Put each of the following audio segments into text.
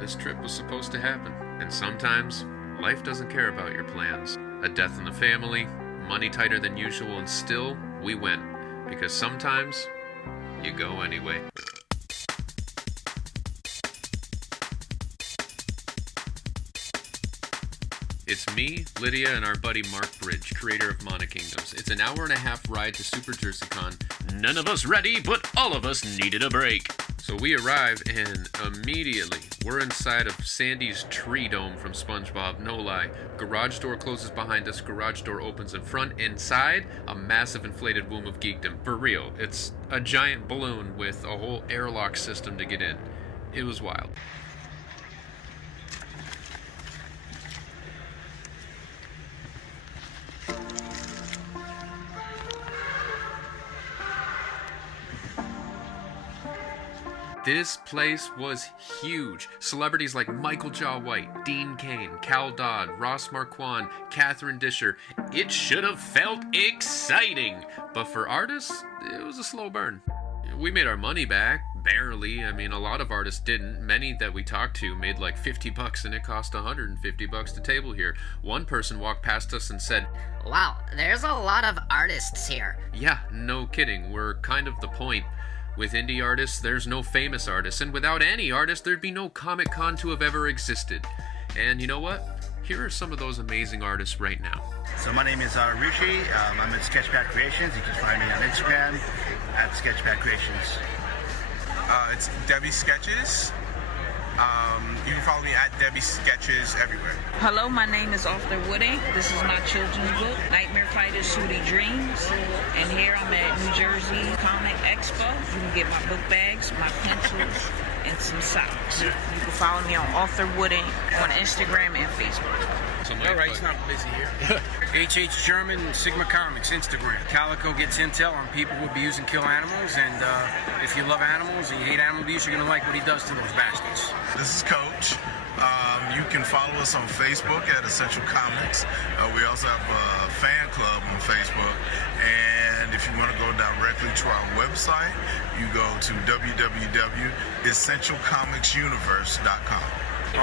This trip was supposed to happen, and sometimes life doesn't care about your plans. A death in the family, money tighter than usual, and still we went, because sometimes you go anyway. It's me, Lydia, and our buddy Mark Bridge, creator of Mana Kingdoms. It's an hour-and-a-half ride to Super Jersey Con. None of us ready, but all of us needed a break. So we arrive, and immediately, we're inside of Sandy's Treedome from SpongeBob, no lie. Garage door closes behind us, garage door opens in front. Inside, a massive inflated womb of geekdom. For real, it's a giant balloon with a whole airlock system to get in. It was wild. This place was huge. Celebrities like Michael Jai White, Dean Cain, Cal Dodd, Ross Marquand, Catherine Disher. It should have felt exciting. But for artists, it was a slow burn. We made our money back, barely. I mean, a lot of artists didn't. Many that we talked to made like $50 and it cost $150 to table here. One person walked past us and said, "Wow, there's a lot of artists here." Yeah, no kidding. We're kind of the point. With indie artists, there's no famous artists, and without any artists, there'd be no Comic Con to have ever existed. And you know what? Here are some of those amazing artists right now. So my name is Rishi. I'm at Sketchpad Creations. You can find me on Instagram at Sketchpad Creations. It's Debbie Sketches. You can follow me at Debbie Sketches everywhere. Hello, my name is Arthur Wooding. This is my children's book, Nightmare Fighters Shooting Dreams. And here I'm at New Jersey Comics Expo. You can get my book bags, my pencils, and some socks. You can follow me on Arthur Wooding on Instagram and Facebook. Alright, it's not busy here. HH German, Sigma Comics, Instagram. Calico gets intel on people who will be using kill animals, and if you love animals and you hate animal abuse, you're going to like what he does to those bastards. This is Coach. You can follow us on Facebook at Essential Comics. We also have a fan club on Facebook. And if you want to go directly to our website, you go to www.essentialcomicsuniverse.com.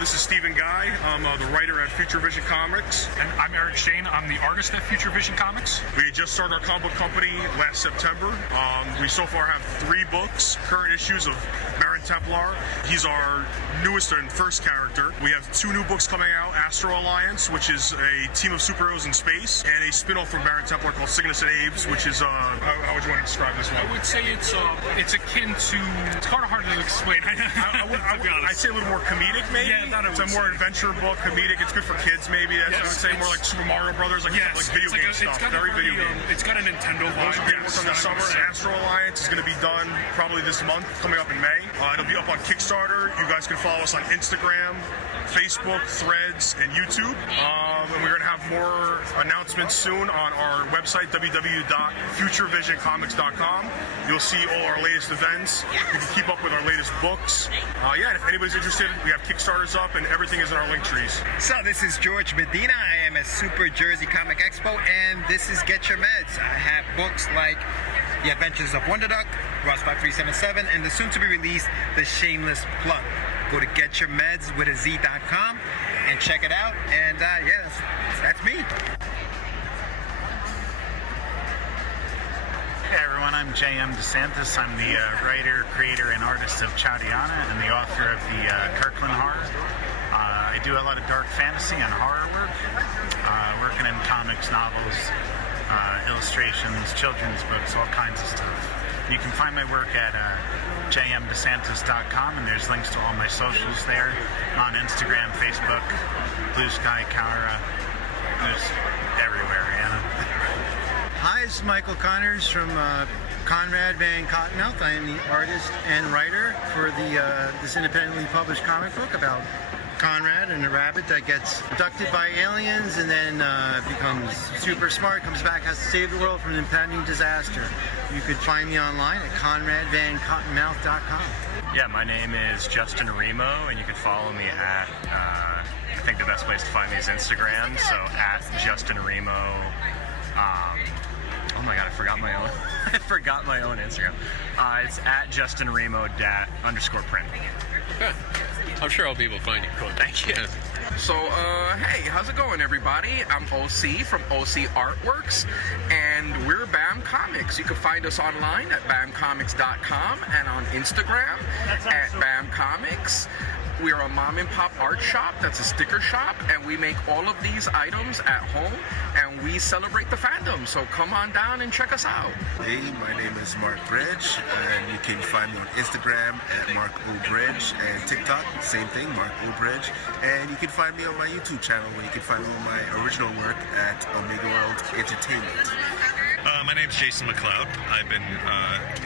This is Stephen Guy. I'm the writer at Future Vision Comics. And I'm Eric Shane. I'm the artist at Future Vision Comics. We just started our comic book company last September. We so far have 3 books, current issues of Baron Templar. He's our newest and first character. We have 2 new books coming out, Astro Alliance, which is a team of superheroes in space, and a spin-off from Baron Templar called Cygnus and Abe's, which is, how would you want to describe this one? I would say it's akin to, it's kind of hard to explain. I'd say a little more comedic, maybe. Yeah, it's a more adventure book, comedic. It's good for kids, maybe. That's what I would say. More like Super Mario Brothers, like video game stuff. Very video game. It's got a Nintendo vibe. Yes, on the summer. Astro Alliance is going to be done probably this month, coming up in May. It'll be up on Kickstarter. You guys can follow us on Instagram, Facebook, Threads, and YouTube. And we're going to have more announcements soon on our website, www.futurevisioncomics.com. You'll see all our latest events. You can keep up with our latest books. And if anybody's interested, we have Kickstarters up, and everything is in our link trees. So this is George Medina. I am at Super Jersey Comics Expo, and this is Get Your Meds. I have books like The Adventures of Wonder Duck, Ross 5377, and the soon-to-be-released The Shameless Plug. Go to getyourmeds.com and check it out. And that's me. Hey everyone, I'm J.M. DeSantis. I'm the writer, creator, and artist of Chowdiana and the author of the Kirkland Horror. I do a lot of dark fantasy and horror work, working in comics, novels, illustrations, children's books, all kinds of stuff. You can find my work at jmdesantis.com, and there's links to all my socials there on Instagram, Facebook, Blue Sky, Quora, just everywhere, Hi, it's Michael Connors from Conrad Van Cottonmouth. I am the artist and writer for this independently published comic book about Conrad and a rabbit that gets abducted by aliens and then becomes super smart, comes back, has to save the world from an impending disaster. You could find me online at conradvancottonmouth.com. Yeah, my name is Justin Remo, and you can follow me at, I think the best place to find me is Instagram, so at Justin Remo. Oh my god, I forgot my own. I forgot my own Instagram. It's at Justin Remo _print. Okay. I'm sure I'll be able to find you. Cool. Thank you. So, hey, how's it going, everybody? I'm OC from OC Artworks, and we're BAM Comics. You can find us online at bamcomics.com and on Instagram at BAM Comics. We are a mom and pop art shop that's a sticker shop, and we make all of these items at home, and we celebrate the fandom. So come on down and check us out. Hey, my name is Mark Bridge, and you can find me on Instagram at Mark O Bridge, and TikTok, same thing, Mark O Bridge. And you can find me on my YouTube channel, where you can find all my original work at Omega World Entertainment. My name's Jason McLeod. I've been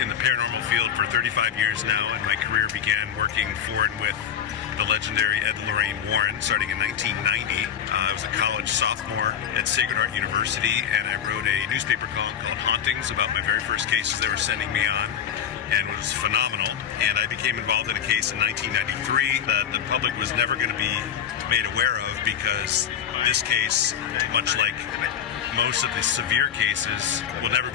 in the paranormal field for 35 years now, and my career began working for and with the legendary Ed and Lorraine Warren, starting in 1990. I was a college sophomore at Sacred Heart University, and I wrote a newspaper column called Hauntings about my very first cases they were sending me on, and it was phenomenal. And I became involved in a case in 1993 that the public was never going to be made aware of, because this case, much like most of the severe cases, will never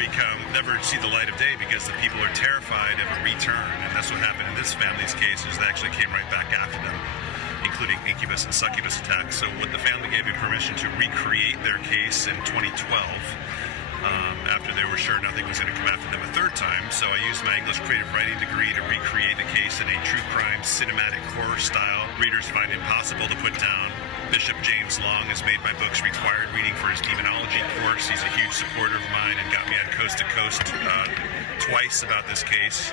see the light of day, because the people are terrified of a return. And that's what happened in this family's case, is they actually came right back after them, including incubus and succubus attacks. So what the family gave me permission to recreate their case in 2012, after they were sure nothing was going to come after them a third time. So I used my English creative writing degree to recreate the case in a true crime cinematic horror style readers find impossible to put down. Bishop James Long has made my books required reading for his demonology course. He's a huge supporter of mine and got me on Coast to Coast twice about this case.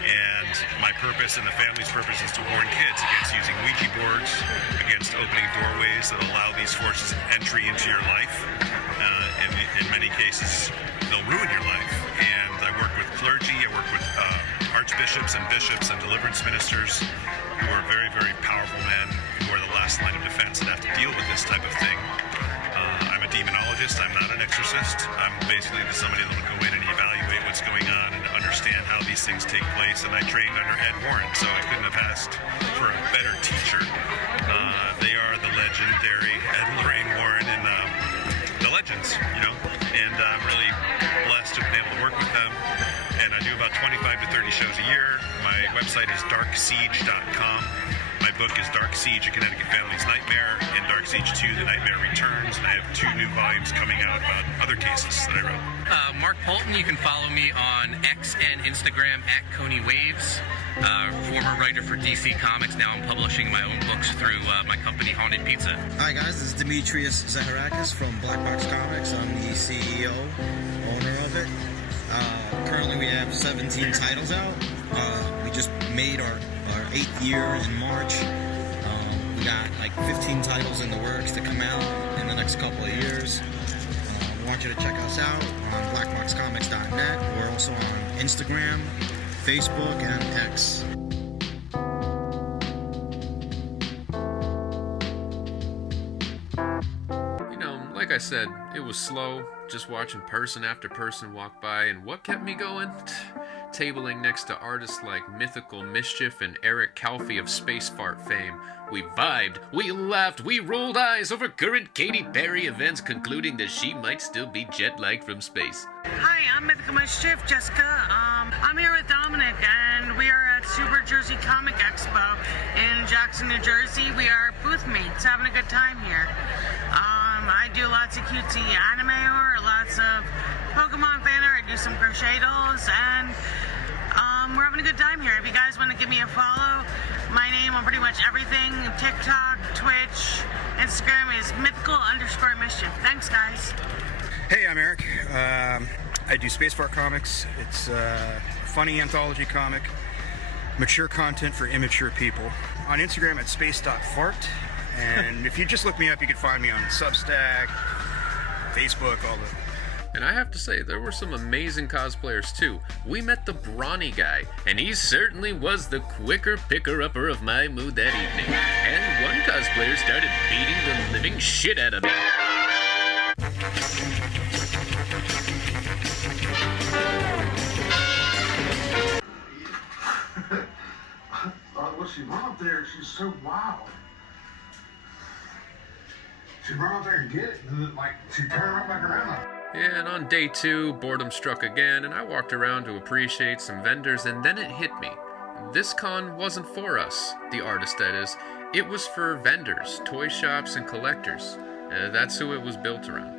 And my purpose and the family's purpose is to warn kids against using Ouija boards, against opening doorways that allow these forces entry into your life. And in many cases, they'll ruin your life. And I work with clergy, I work with archbishops and bishops and deliverance ministers who are very, very powerful men who are the last line of defense and have to deal with this type of thing. I'm a demonologist, I'm not an exorcist. I'm basically somebody that will go in and evaluate what's going on and understand how these things take place. And I trained under Ed Warren, so I couldn't have asked for a better teacher. They are the legendary Ed and Lorraine Warren and the legends, and I'm really blessed to have been able to work with them. And I do about 25 to 30 shows a year. My website is darksiege.com. My book is Dark Siege, A Connecticut Family's Nightmare, and Dark Siege 2, The Nightmare Returns, and I have 2 new volumes coming out about other cases that I wrote. Mark Polton, you can follow me on X and Instagram at Coney Waves. Former writer for DC Comics, now I'm publishing my own books through my company, Haunted Pizza. Hi guys, this is Demetrius Zaharakis from Black Box Comics. I'm the CEO, owner of it. Currently we have 17 titles out. We just made our 8th year in March. We got like 15 titles in the works to come out in the next couple of years. We want you to check us out on blackboxcomics.net. We're also on Instagram, Facebook, and X. Like I said, it was slow, just watching person after person walk by, and what kept me going? Tabling next to artists like Mythical Mischief and Eric Calfee of Space Fart fame. We vibed, we laughed, we rolled eyes over current Katy Perry events, concluding that she might still be jet-lagged from space. Hi, I'm Mythical Mischief, Jessica. I'm here with Dominic, and we are at Super Jersey Comics Expo in Jackson, New Jersey. We are booth mates, having a good time here. I do lots of cutesy anime art, lots of Pokemon fan art, I do some crochet dolls, and we're having a good time here. If you guys want to give me a follow, my name on pretty much everything, TikTok, Twitch, Instagram is mythical_mischief. Thanks, guys. Hey, I'm Eric. I do Space Fart Comics. It's a funny anthology comic, mature content for immature people. On Instagram at space.fart. And if you just look me up, you can find me on Substack, Facebook, all that. And I have to say, there were some amazing cosplayers too. We met the Brawny guy, and he certainly was the quicker picker-upper of my mood that evening. And one cosplayer started beating the living shit out of me. Well, she run up there, she's so wild. She run up there and get it, and then, she turned right back around. Yeah, and on day 2, boredom struck again, and I walked around to appreciate some vendors, and then it hit me. this con wasn't for us, the artist that is. It was for vendors, toy shops, and collectors. That's who it was built around.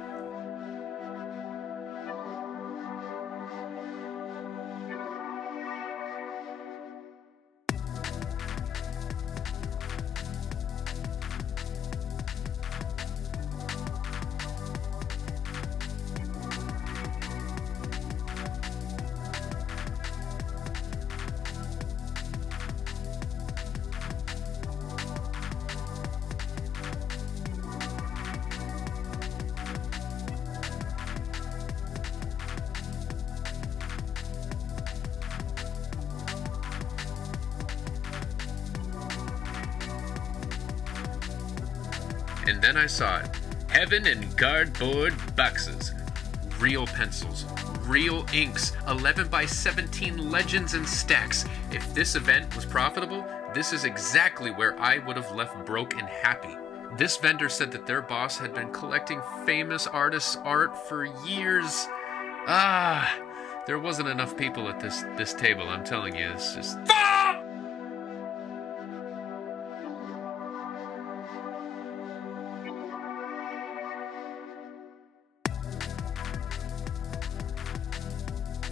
And then I saw it. Heaven in cardboard boxes. Real pencils. Real inks. 11 by 17 legends and stacks. If this event was profitable, this is exactly where I would have left broke and happy. This vendor said that their boss had been collecting famous artists' art for years. There wasn't enough people at this table, I'm telling you. It's just...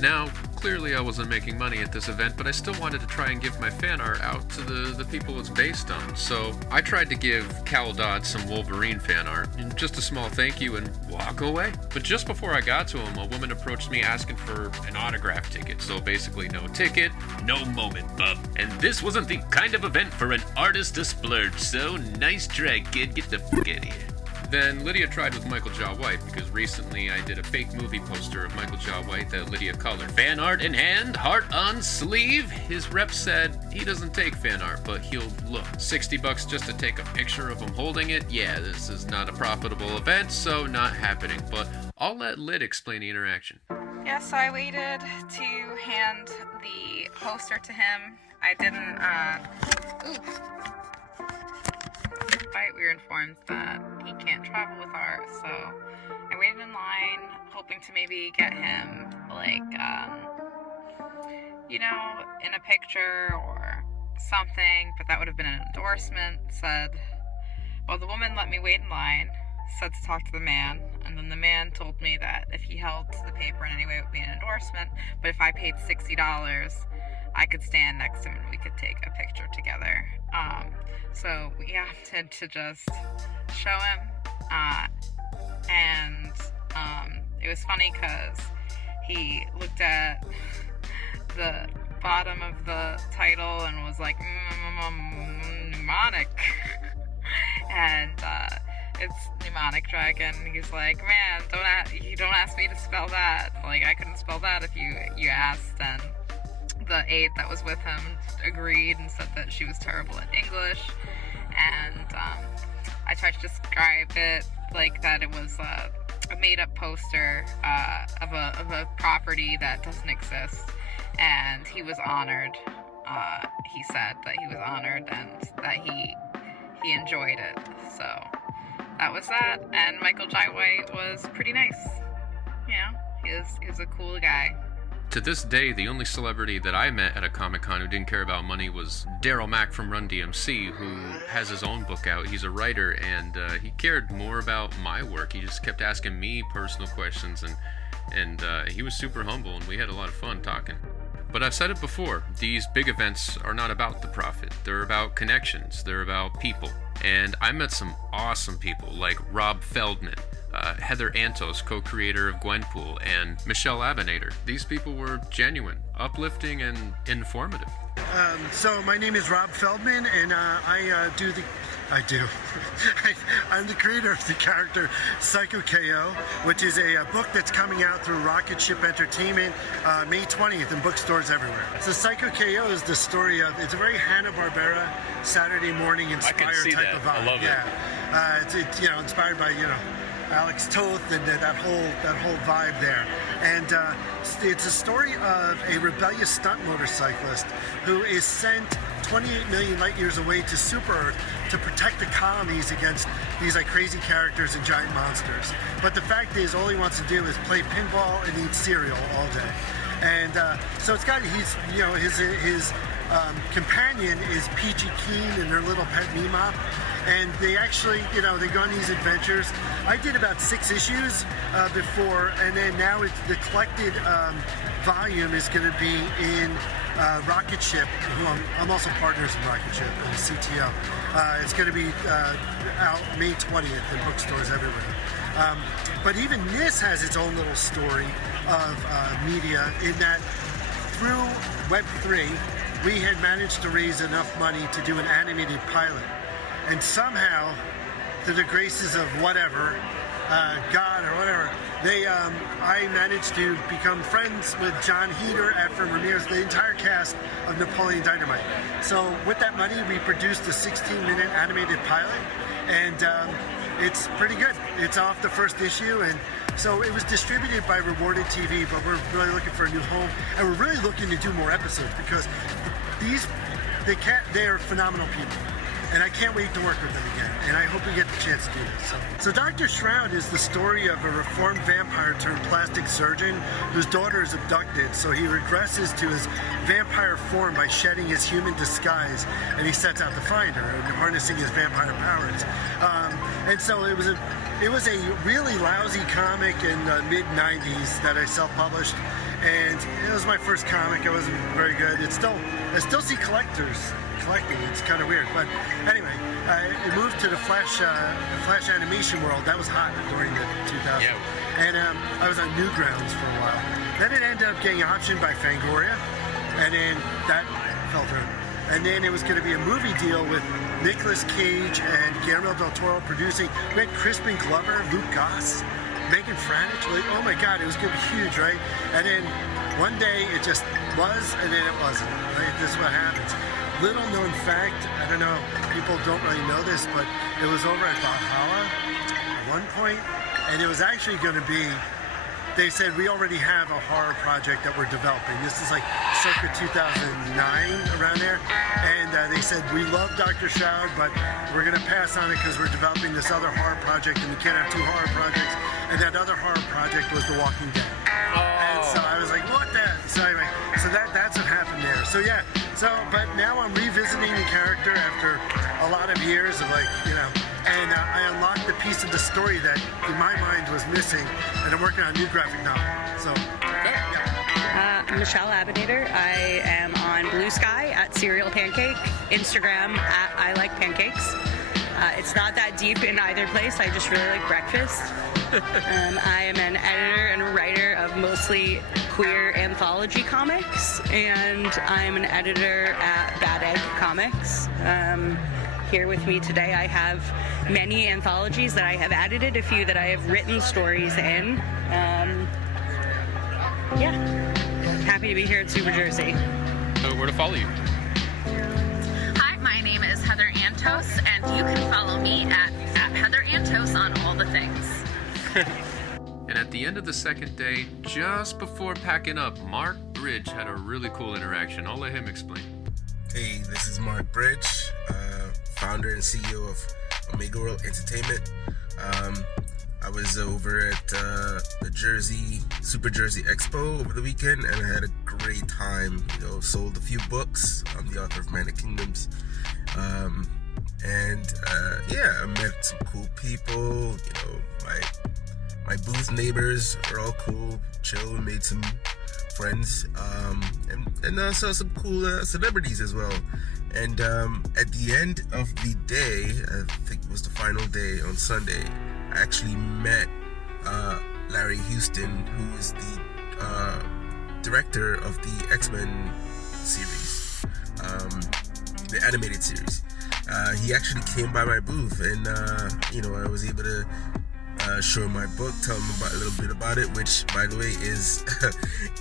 Now, clearly I wasn't making money at this event, but I still wanted to try and give my fan art out to the people it's based on. So I tried to give Cal Dodd some Wolverine fan art, and just a small thank you and walk away. But just before I got to him, a woman approached me asking for an autograph ticket. So basically no ticket, no moment, bub. And this wasn't the kind of event for an artist to splurge, so nice try, kid, get the fuck out of here. Then Lydia tried with Michael Jai White, because recently I did a fake movie poster of Michael Jai White that Lydia colored. Fan art in hand, heart on sleeve. His rep said he doesn't take fan art, but he'll look. $60 just to take a picture of him holding it? Yeah, this is not a profitable event, so not happening. But I'll let Lyd explain the interaction. Yeah, so I waited to hand the poster to him. I didn't, we were informed that he can't travel with art, so I waited in line, hoping to maybe get him, like, in a picture or something, but that would have been an endorsement. Said, well, the woman let me wait in line, said to talk to the man, and then the man told me that if he held to the paper in any way, it would be an endorsement, but if I paid $60, I could stand next to him and we could take a picture together. So we opted to just show him, and it was funny because he looked at the bottom of the title and was like, mnemonic, and it's mnemonic dragon. He's like, man, you don't ask me to spell that. Like, I couldn't spell that if you asked. And the aide that was with him agreed and said that she was terrible at English, and I tried to describe it like that it was a made-up poster of a property that doesn't exist, and he was honored. He said that he was honored and that he enjoyed it. So that was that, and Michael Jai White was pretty nice. He was a cool guy. To this day, the only celebrity that I met at a Comic-Con who didn't care about money was Daryl Mack from Run DMC, who has his own book out. He's a writer, and he cared more about my work. He just kept asking me personal questions, and he was super humble, and we had a lot of fun talking. But I've said it before, these big events are not about the profit. They're about connections. They're about people. And I met some awesome people like Rob Feldman, Heather Antos, co-creator of Gwenpool, and Michele Abounader. These people were genuine, uplifting, and informative. So my name is Rob Feldman, and I'm the creator of the character Cyko KO, which is a book that's coming out through Rocket Ship Entertainment May 20th in bookstores everywhere. So Cyko KO is the story of, it's a very Hanna-Barbera Saturday morning inspired type of vibe. I love it. It's inspired by Alex Toth and that whole vibe there. And it's a story of a rebellious stunt motorcyclist who is sent 28 million light years away to Super Earth to protect the colonies against these crazy characters and giant monsters. But the fact is, all he wants to do is play pinball and eat cereal all day. And so it's got his companion is Peachy Keen and their little pet Meemop. And they actually, they go on these adventures. I did about 6 issues before, and then now the collected volume is going to be in Rocket Ship, who I'm also partners in Rocket Ship and CTO. It's going to be out May 20th in bookstores everywhere. But even this has its own little story of media in that through Web3, we had managed to raise enough money to do an animated pilot. And somehow, through the graces of whatever, God or whatever, I managed to become friends with John Heder, Efren Ramirez, the entire cast of Napoleon Dynamite. So with that money, we produced a 16-minute animated pilot, and it's pretty good. It's off the first issue, and so it was distributed by Rewarded TV, but we're really looking for a new home, and we're really looking to do more episodes because they are phenomenal people. And I can't wait to work with them again, and I hope we get the chance to do this. So Dr. Shroud is the story of a reformed vampire turned plastic surgeon whose daughter is abducted, so he regresses to his vampire form by shedding his human disguise, and he sets out to find her and harnessing his vampire powers. And so it was a really lousy comic in the mid-90s that I self-published, and it was my first comic. It wasn't very good. I still see collectors collecting. It's kind of weird, but anyway, it moved to the Flash animation world. That was hot during the 2000s. Yeah. And I was on Newgrounds for a while. Then it ended up getting optioned by Fangoria, and then that fell through. And then it was going to be a movie deal with Nicolas Cage and Guillermo del Toro producing. We had Crispin Glover, Luke Goss, Megan Franich. Like, oh my God, it was going to be huge, right? And then one day it just was, and then it wasn't. Right? This is what happens. Little known fact, I don't know, people don't really know this, but it was over at Valhalla at one point, and it was actually going to be, they said, we already have a horror project that we're developing. This is like circa 2009, around there, and they said, we love Dr. Shroud, but we're going to pass on it because we're developing this other horror project, and we can't have 2 horror projects, and that other horror project was The Walking Dead. And so I was like, what the? So anyway, so that's what happened there. So yeah, but now I'm revisiting the character after a lot of years of and I unlocked the piece of the story that in my mind was missing, and I'm working on a new graphic novel. So, yeah. Michele Abounader. I am on Blue Sky at Cereal Pancake, Instagram at I Like Pancakes. It's not that deep in either place. I just really like breakfast. I am an editor and a writer of mostly queer anthology comics, and I'm an editor at Bad Egg Comics. Here with me today I have many anthologies that I have edited, a few that I have written stories in. Happy to be here at Super Jersey. Where to follow you? Hi, my name is Heather Antos, and you can follow me at Heather Antos on all the things. And at the end of the second day, just before packing up, Mark Bridge had a really cool interaction. I'll let him explain. Hey, this is Mark Bridge, founder and CEO of Omega World Entertainment. I was over at the Super Jersey Expo over the weekend, and I had a great time. Sold a few books. I'm the author of Manic Kingdoms. I met some cool people. My booth neighbors are all cool, chill, made some friends, and saw some cool celebrities as well. And at the end of the day, I think it was the final day on Sunday, I actually met Larry Houston, who is the director of the X-Men series, the animated series. He actually came by my booth, and I was able to show him my book, tell him a little bit about it, which, by the way, is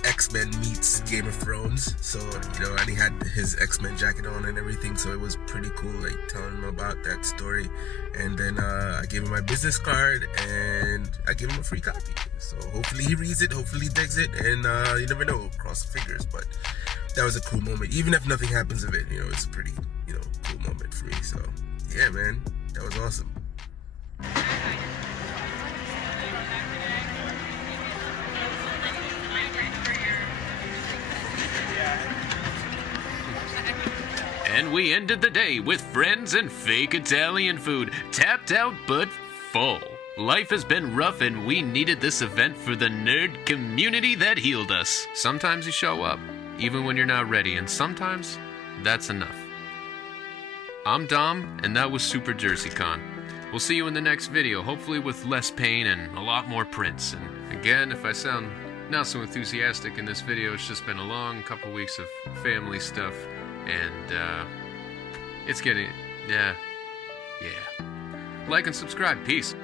X-Men meets Game of Thrones. So, and he had his X-Men jacket on and everything, so it was pretty cool, telling him about that story. And then I gave him my business card, and I gave him a free copy. So hopefully he reads it, hopefully he digs it, and you never know, cross the fingers. But that was a cool moment. Even if nothing happens of it, it's a pretty, cool moment for me. So, yeah, man, that was awesome. And we ended the day with friends and fake Italian food, tapped out but full. Life has been rough and we needed this event for the nerd community that healed us. Sometimes you show up, even when you're not ready, and sometimes that's enough. I'm Dom, and that was Super Jersey Con. We'll see you in the next video, hopefully with less pain and a lot more prints. And again, if I sound not so enthusiastic in this video, it's just been a long couple weeks of family stuff, and it's getting, yeah. Like and subscribe, peace.